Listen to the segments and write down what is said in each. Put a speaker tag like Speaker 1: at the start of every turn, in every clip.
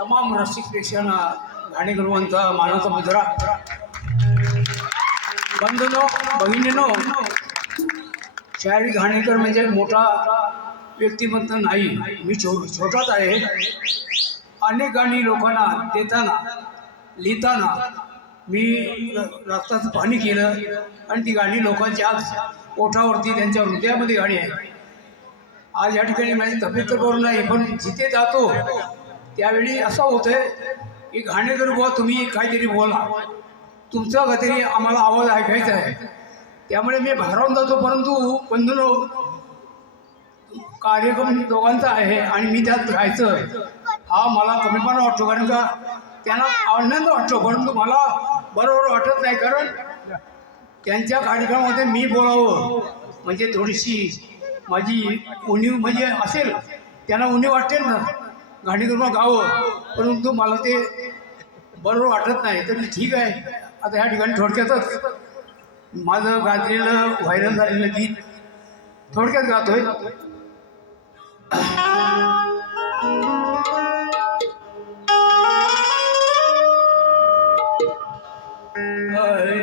Speaker 1: तमाम रसिक प्रेक्षकांना गाणे गुरुवंत मानवता मजरा बंधूनो भगिनीनो शाहीर घाणेकर म्हणजे मोठा व्यक्तिमत्व नाही. मी छो छोटाच आहे. अनेक गाणी लोकांना देताना लिहिताना मी रक्ताचं पाणी केलं आणि ती गाणी लोकांच्या आज ओठावरती त्यांच्या हृदयामध्ये गाणी आहे आज या ठिकाणी माझी तब्येत तर बरोबर नाही पण जिथे जातो त्यावेळी असं होतं की घाणेकर बुवा तुम्ही काहीतरी बोला. तुमचा काहीतरी आम्हाला आवाज ऐकायचा आहे. त्यामुळे मी भारावून जातो परंतु बंधूनो कार्यक्रम दोघांचा आहे आणि मी त्यात राहायचं हा मला कमीपणा वाटतो कारण का त्यांना आनंद वाटतो परंतु मला बरोबर वाटत नाही कारण त्यांच्या कार्यक्रमामध्ये मी बोलावं म्हणजे थोडीशी माझी उणीव म्हणजे असेल त्यांना उणीव वाटेल ना. गाणी करून गावं. परंतु मला ते बरोबर वाटत नाही. तर ठीक आहे. आता ह्या ठिकाणी थोडक्यातच माझं गाजलेलं व्हायरल झालेलं गीत थोडक्यात गातोय. जिकडे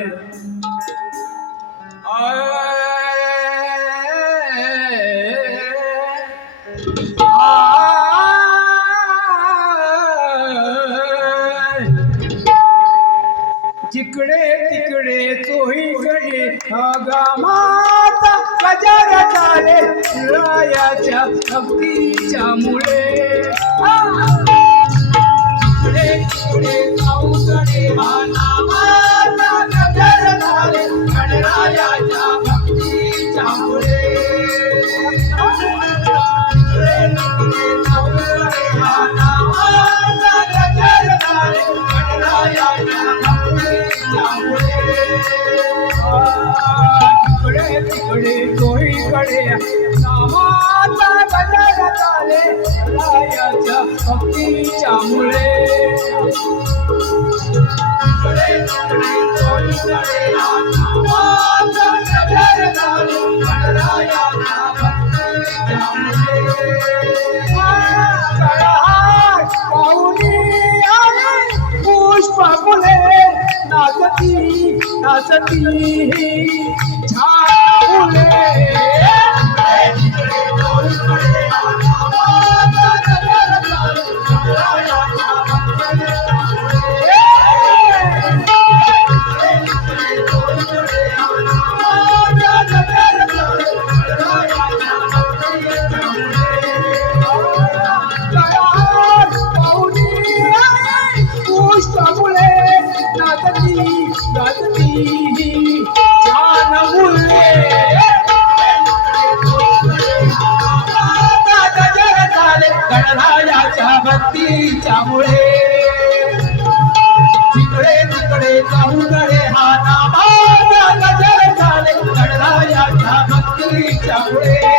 Speaker 1: तिकडे चोहीकडे माता गजर झाले. रायाच्या भक्तीच्या मुळे. जिकडे गजर गणरायाच्या भक्तीच्या मुळे. तिकडे तिकडे चोहीकडे नामाचा गजर झाले रायाच्या भक्तीच्या मुळे. तिकडे तिकडे नामाचा गजर झाले भक्तीच्या मुळे. नाचती Not the भक्तीच्यामुळे तिकडे तिकडे चौकडे हा नामा गजर झाले गणरायाच्या भक्तीच्यामुळे